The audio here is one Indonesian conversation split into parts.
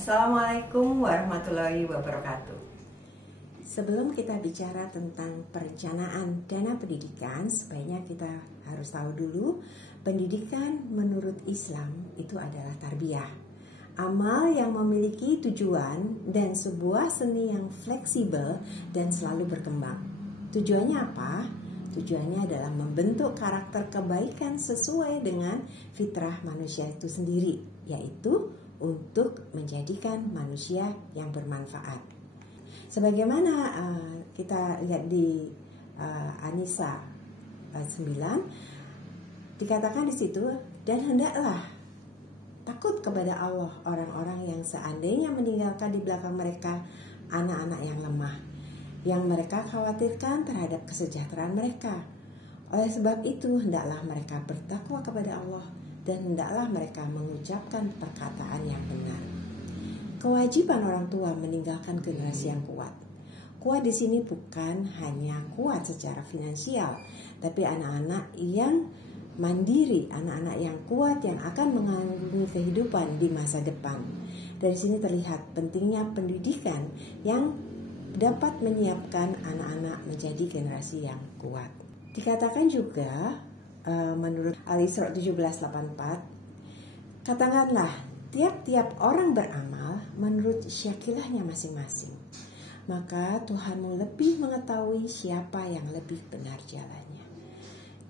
Assalamualaikum warahmatullahi wabarakatuh. Sebelum kita bicara tentang perencanaan dana pendidikan, sebaiknya kita harus tahu dulu pendidikan menurut Islam itu adalah tarbiyah. Amal yang memiliki tujuan dan sebuah seni yang fleksibel dan selalu berkembang. Tujuannya apa? Tujuannya adalah membentuk karakter kebaikan sesuai dengan fitrah manusia itu sendiri, yaitu untuk menjadikan manusia yang bermanfaat. Sebagaimana kita lihat di An-Nisa 9, dikatakan di situ, dan hendaklah takut kepada Allah orang-orang yang seandainya meninggalkan di belakang mereka anak-anak yang lemah, yang mereka khawatirkan terhadap kesejahteraan mereka. Oleh sebab itu, hendaklah mereka bertakwa kepada Allah dan hendaklah mereka mengucapkan perkataan yang benar. Kewajiban orang tua meninggalkan generasi yang kuat. Kuat di sini bukan hanya kuat secara finansial, tapi anak-anak yang mandiri, anak-anak yang kuat yang akan mengarungi kehidupan di masa depan. Dari sini terlihat pentingnya pendidikan yang dapat menyiapkan anak-anak menjadi generasi yang kuat. Dikatakan juga menurut Al-Isra 17:84, katakanlah tiap-tiap orang beramal menurut syakilahnya masing-masing, maka Tuhanmu lebih mengetahui siapa yang lebih benar jalannya.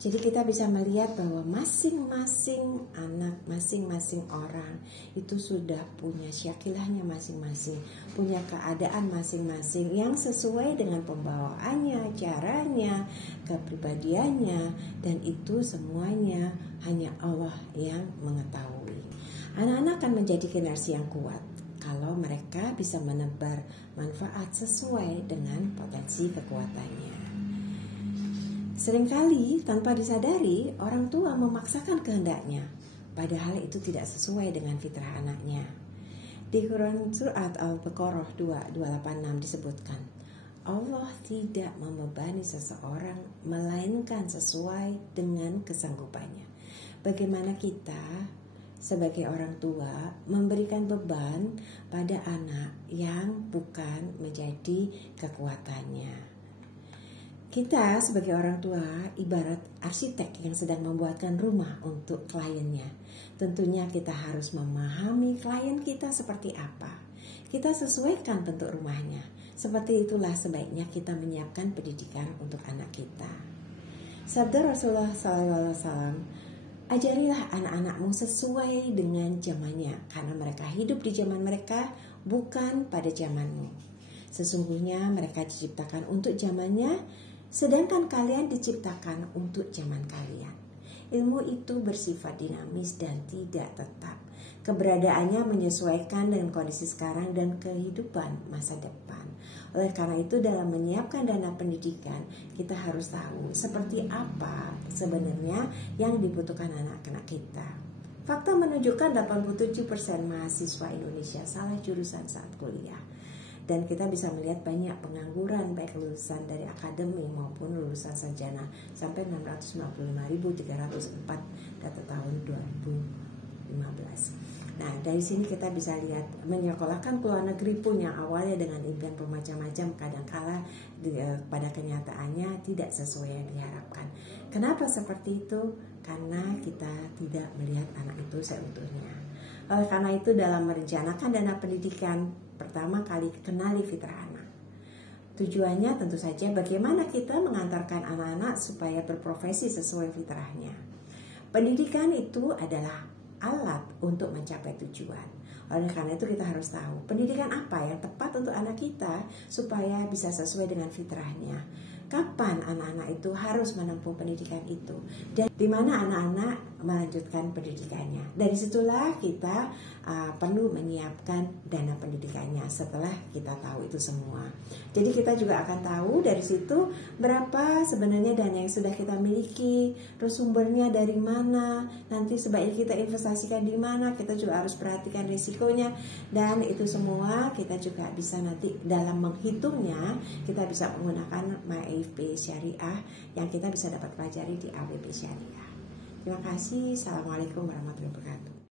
Jadi kita bisa melihat bahwa masing-masing anak, masing-masing orang itu sudah punya syakilahnya masing-masing, punya keadaan masing-masing yang sesuai dengan pembawaannya, caranya, kepribadiannya, dan itu semuanya hanya Allah yang mengetahui. Anak-anak akan menjadi generasi yang kuat kalau mereka bisa menebar manfaat sesuai dengan potensi kekuatannya. Seringkali tanpa disadari orang tua memaksakan kehendaknya, padahal itu tidak sesuai dengan fitrah anaknya. Di Quran Surat Al-Baqarah 286 disebutkan, Allah tidak membebani seseorang melainkan sesuai dengan kesanggupannya. Bagaimana kita sebagai orang tua memberikan beban pada anak yang bukan menjadi kekuatannya. Kita sebagai orang tua ibarat arsitek yang sedang membuatkan rumah untuk kliennya. Tentunya kita harus memahami klien kita seperti apa. Kita sesuaikan bentuk rumahnya. Seperti itulah sebaiknya kita menyiapkan pendidikan untuk anak kita. Sabda Rasulullah SAW, ajarilah anak-anakmu sesuai dengan zamannya, karena mereka hidup di zaman mereka, bukan pada zamanmu. Sesungguhnya mereka diciptakan untuk zamannya, sedangkan kalian diciptakan untuk zaman kalian. Ilmu itu bersifat dinamis dan tidak tetap. Keberadaannya menyesuaikan dengan kondisi sekarang dan kehidupan masa depan. Oleh karena itu dalam menyiapkan dana pendidikan, kita harus tahu seperti apa sebenarnya yang dibutuhkan anak-anak kita. Fakta menunjukkan 87% mahasiswa Indonesia salah jurusan saat kuliah. Dan kita bisa melihat banyak pengangguran baik lulusan dari akademi maupun lulusan sarjana sampai 655.304 data tahun 2015. Nah, dari sini kita bisa lihat menyekolahkan ke luar negeri pun yang awalnya dengan impian bermacam-macam kadangkala pada kenyataannya tidak sesuai yang diharapkan. Kenapa seperti itu? Karena kita tidak melihat anak itu seutuhnya. Oleh karena itu dalam merencanakan dana pendidikan, pertama kali kenali fitrah anak. Tujuannya tentu saja bagaimana kita mengantarkan anak-anak supaya berprofesi sesuai fitrahnya. Pendidikan itu adalah alat untuk mencapai tujuan. Oleh karena itu kita harus tahu pendidikan apa yang tepat untuk anak kita supaya bisa sesuai dengan fitrahnya. Kapan anak-anak itu harus menempuh pendidikan itu dan di mana anak-anak melanjutkan pendidikannya. Dari situlah kita perlu menyiapkan dana pendidikannya setelah kita tahu itu semua. Jadi kita juga akan tahu dari situ berapa sebenarnya dana yang sudah kita miliki, terus sumbernya dari mana, nanti sebaiknya kita investasikan di mana, kita juga harus perhatikan risikonya, dan itu semua kita juga bisa nanti dalam menghitungnya kita bisa menggunakan MyAFP Syariah yang kita bisa dapat pelajari di AWP Syariah. Terima kasih. Assalamualaikum warahmatullahi wabarakatuh.